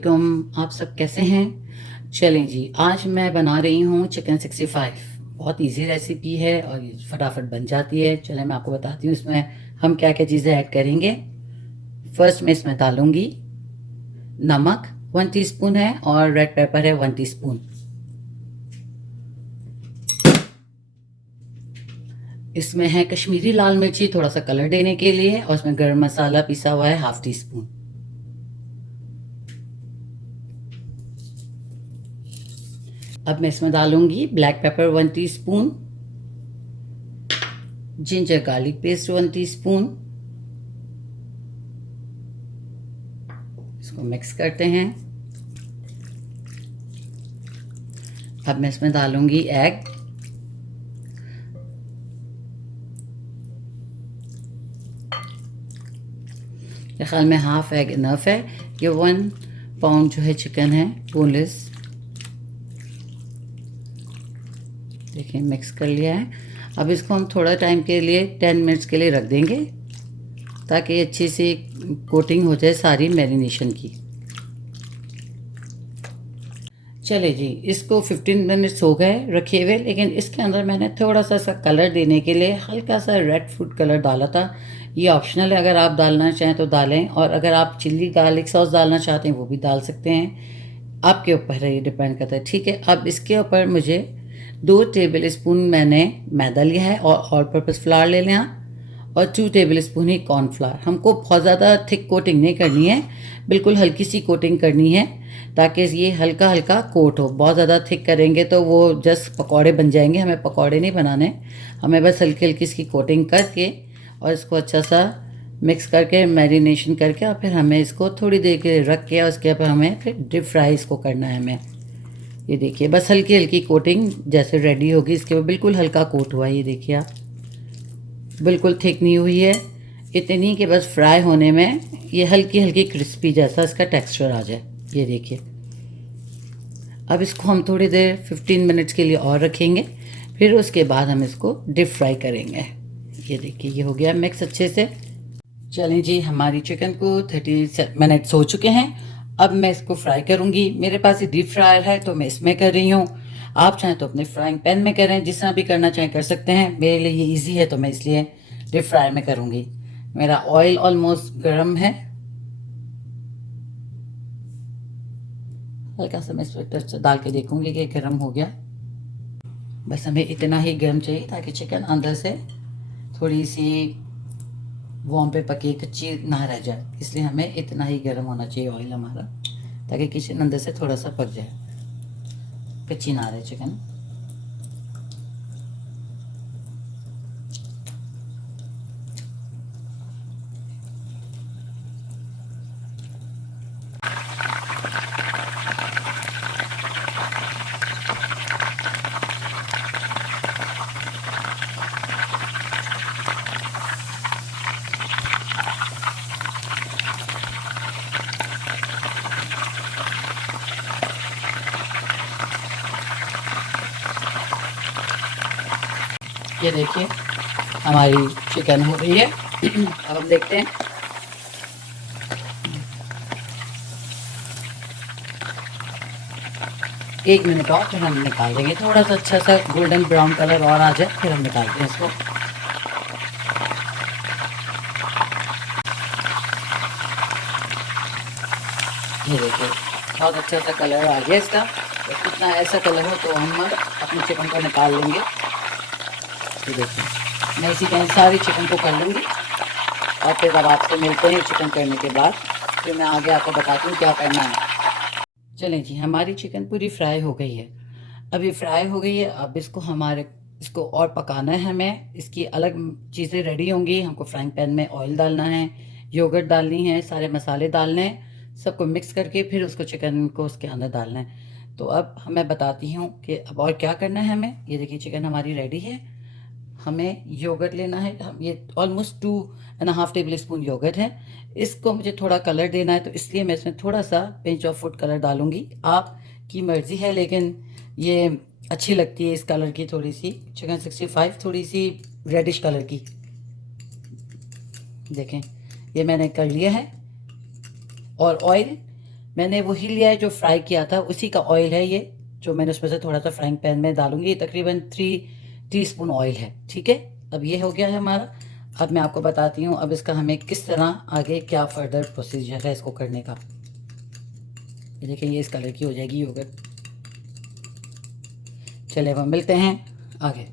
वालेकुम। आप सब कैसे हैं? चलें जी, आज मैं बना रही हूँ चिकन 65। बहुत इजी रेसिपी है और ये फटाफट बन जाती है। चलें मैं आपको बताती हूँ इसमें हम क्या क्या चीज़ें ऐड करेंगे। फर्स्ट मैं इसमें डालूँगी नमक 1 टीस्पून है और रेड पेपर है 1 टीस्पून। इसमें है कश्मीरी लाल मिर्ची थोड़ा सा कलर देने के लिए, और इसमें गरम मसाला पिसा हुआ है ½ टीस्पून। अब मैं इसमें डालूंगी black pepper 1 teaspoon, ginger garlic paste 1 teaspoon. इसको मिक्स करते हैं। अब मैं इसमें डालूंगी एग। मेरे ख्याल में हाफ एग इनफ है। ये 1 पाउंड जो है चिकन है बोनलेस। देखिए मिक्स कर लिया है। अब इसको हम थोड़ा टाइम के लिए 10 मिनट्स के लिए रख देंगे ताकि अच्छी सी कोटिंग हो जाए सारी मैरिनेशन की। चले जी, इसको 15 मिनट्स हो गए रखे हुए, लेकिन इसके अंदर मैंने थोड़ा सा कलर देने के लिए हल्का सा रेड फूड कलर डाला था। ये ऑप्शनल है, अगर आप डालना चाहें तो डालें, और अगर आप चिल्ली गार्लिक सॉस डालना चाहते हैं वो भी डाल सकते हैं। आपके ऊपर है, ये डिपेंड करता है। ठीक है, अब इसके ऊपर मुझे 2 टेबल स्पून मैंने मैदा लिया है और ऑल पर्पज़ फ्लावर ले लें, और 2 टेबल स्पून ही कॉर्नफ्लावर। हमको बहुत ज़्यादा थिक कोटिंग नहीं करनी है, बिल्कुल हल्की सी कोटिंग करनी है ताकि ये हल्का हल्का कोट हो। बहुत ज़्यादा थिक करेंगे तो वो जस्ट पकौड़े बन जाएंगे। हमें पकौड़े नहीं बनाने, हमें बस हल्की हल्की इसकी कोटिंग करके और इसको अच्छा सा मिक्स करके मैरिनेशन करके, और फिर हमें इसको थोड़ी देर के लिए रख के, और उसके ऊपर हमें फिर डीप फ्राई इसको करना है हमें। ये देखिए बस हल्की हल्की कोटिंग जैसे रेडी होगी इसके ऊपर बिल्कुल हल्का कोट हुआ है। ये देखिए आप, बिल्कुल थिक नहीं हुई है, इतनी कि बस फ्राई होने में ये हल्की हल्की क्रिस्पी जैसा इसका टेक्सचर आ जाए। ये देखिए, अब इसको हम थोड़ी देर 15 मिनट्स के लिए और रखेंगे, फिर उसके बाद हम इसको डीप फ्राई करेंगे। ये देखिए ये हो गया मिक्स अच्छे से। चलें जी, हमारी चिकन को 30 मिनट्स हो चुके हैं। अब मैं इसको फ्राई करूंगी। मेरे पास ये डीप फ्रायर है तो मैं इसमें कर रही हूँ। आप चाहें तो अपने फ्राइंग पैन में करें, जिस तरह भी करना चाहें कर सकते हैं। मेरे लिए ये ईजी है तो मैं इसलिए डीप फ्राई में करूँगी। मेरा ऑयल ऑलमोस्ट गर्म है, हल्का सा मैं इस पर डाल के देखूंगी कि गर्म हो गया। बस हमें इतना ही गर्म चाहिए ताकि चिकन अंदर से थोड़ी सी वार्म पे पके, कच्ची ना रह जाए। इसलिए हमें इतना ही गर्म होना चाहिए ऑयल हमारा, ताकि किचन अंदर से थोड़ा सा पक जाए, कच्ची ना रहे चिकन। ये देखिए हमारी चिकन हो रही है। अब हम देखते हैं। एक मिनट और, फिर हम निकाल देंगे। थोड़ा सा अच्छा सा गोल्डन ब्राउन कलर और आ जाए फिर हम निकालते हैं इसको। ये देखिए बहुत अच्छा सा कलर आ गया इसका। तो कितना ऐसा कलर हो तो हम अपने चिकन को निकाल लेंगे। ये देखिए मैं इसी तरह सारी चिकन को कर लूँगी, और फिर अब आपसे मिलते हैं चिकन करने के बाद। फिर मैं आगे आपको बताती हूँ क्या करना है। चलें जी, हमारी चिकन पूरी फ्राई हो गई है। अब ये फ्राई हो गई है, अब इसको और पकाना है हमें। इसकी अलग चीज़ें रेडी होंगी। हमको फ्राइंग पैन में ऑयल डालना है, योगर्ट डालनी है, सारे मसाले डालने हैं, सबको मिक्स करके फिर उसको चिकन को उसके अंदर डालना है। तो अब मैं बताती हूँ कि अब और क्या करना है हमें। ये देखिए चिकन हमारी रेडी है। हमें योगर्ट लेना है। हम ये ऑलमोस्ट 2.5 टेबल स्पून योगर्ट है। इसको मुझे थोड़ा कलर देना है तो इसलिए मैं इसमें थोड़ा सा पिंच ऑफ फूड कलर डालूंगी। आपकी मर्ज़ी है, लेकिन ये अच्छी लगती है इस कलर की। थोड़ी सी चिकन 65 थोड़ी सी रेडिश कलर की। देखें ये मैंने कर लिया है। और ऑयल मैंने वही लिया है जो फ्राई किया था, उसी का ऑयल है ये, जो मैंने उसमें से थोड़ा सा फ्राइंग पैन में डालूंगी। तकरीबन 3 टीस्पून ऑयल है। ठीक है, अब ये हो गया है हमारा। अब मैं आपको बताती हूँ अब इसका हमें किस तरह आगे क्या फर्दर प्रोसीजर है इसको करने का। ये देखिए, ये इस कलर की हो जाएगी योगर्ट। चले अब हम मिलते हैं आगे।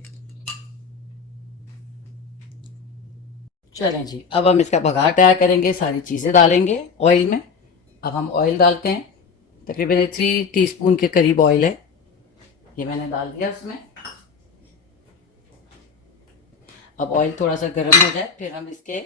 चलें जी, अब हम इसका बघार तैयार करेंगे, सारी चीज़ें डालेंगे ऑयल में। अब हम ऑयल डालते हैं, तकरीबन 3 टीस्पून के करीब ऑयल है, ये मैंने डाल दिया उसमें। अब ऑयल थोड़ा सा गर्म हो जाए फिर हम इसके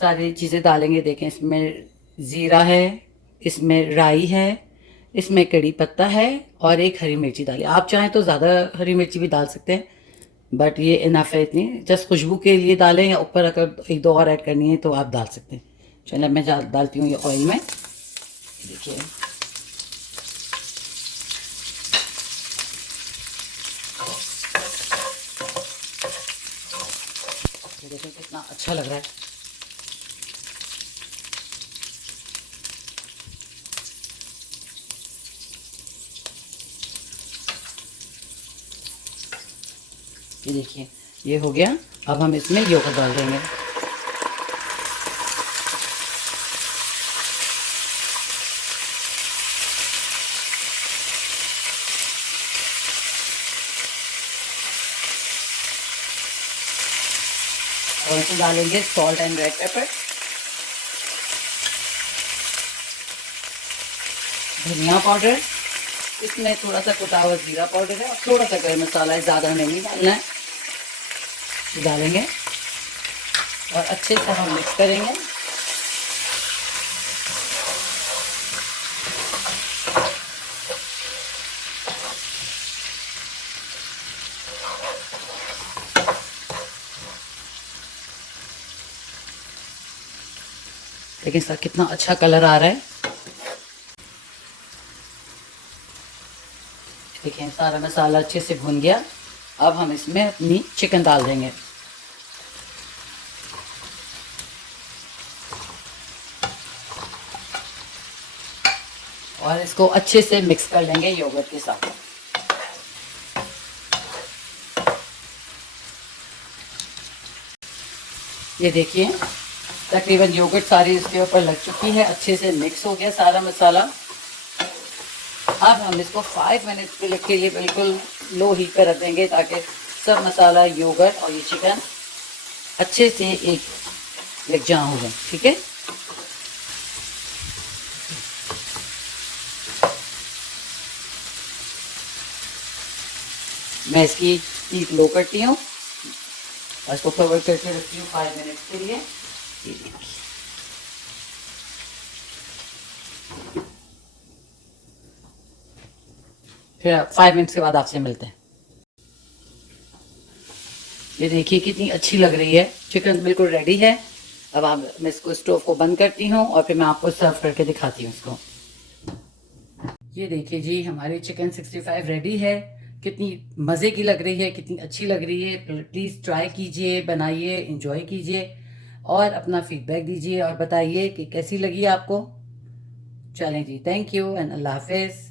सारी चीज़ें डालेंगे। देखें, इसमें ज़ीरा है, इसमें राई है, इसमें कड़ी पत्ता है और एक हरी मिर्ची डाली। आप चाहें तो ज़्यादा हरी मिर्ची भी डाल सकते हैं, बट ये इनफ है इतनी। जस्ट खुशबू के लिए डालें, या ऊपर अगर एक दो और ऐड करनी है तो आप डाल सकते हैं। चलिए मैं डालती हूँ ये ऑयल में। देखिए, देखिए कितना अच्छा लग रहा है। ये देखिए, ये हो गया। अब हम इसमें योगर्ट डाल देंगे। और इसमें डालेंगे सॉल्ट एंड रेड पेपर, धनिया पाउडर, इसमें थोड़ा सा कुटा हुआ जीरा पाउडर है और थोड़ा सा गरम मसाला है, ज़्यादा हमें नहीं डालना है। डालेंगे और अच्छे से हम मिक्स करेंगे। देखिए सर कितना अच्छा कलर आ रहा है। देखिए सारा मसाला अच्छे से भुन गया। अब हम इसमें अपनी चिकन डाल देंगे। और इसको अच्छे से मिक्स कर लेंगे योगर्ट के साथ। ये देखिए, तकरीबन योगर्ट सारी इसके ऊपर लग चुकी है, अच्छे से मिक्स हो गया सारा मसाला। अब हम इसको 5 मिनट के लिए बिल्कुल लो हीट पर रख देंगे, ताकि सब मसाला, योगर्ट और ये चिकन अच्छे से एक यकजां हो जाए। ठीक है, मैं इसकी हीट लो करती हूँ और इसको कवर करके रखती हूँ 5 मिनट के लिए। फिर 5 मिनट के बाद आपसे मिलते हैं। ये देखिए कितनी अच्छी लग रही है, चिकन बिल्कुल रेडी है। अब मैं इसको स्टोव को बंद करती हूँ और फिर मैं आपको सर्व करके दिखाती हूँ इसको। ये देखिए जी, हमारी चिकन 65 रेडी है। कितनी मज़े की लग रही है, कितनी अच्छी लग रही है। प्लीज़ ट्राई कीजिए, बनाइए, इंजॉय कीजिए और अपना फीडबैक दीजिए और बताइए कि कैसी लगी आपको। चलें जी, थैंक यू एंड अल्लाह हाफिज़।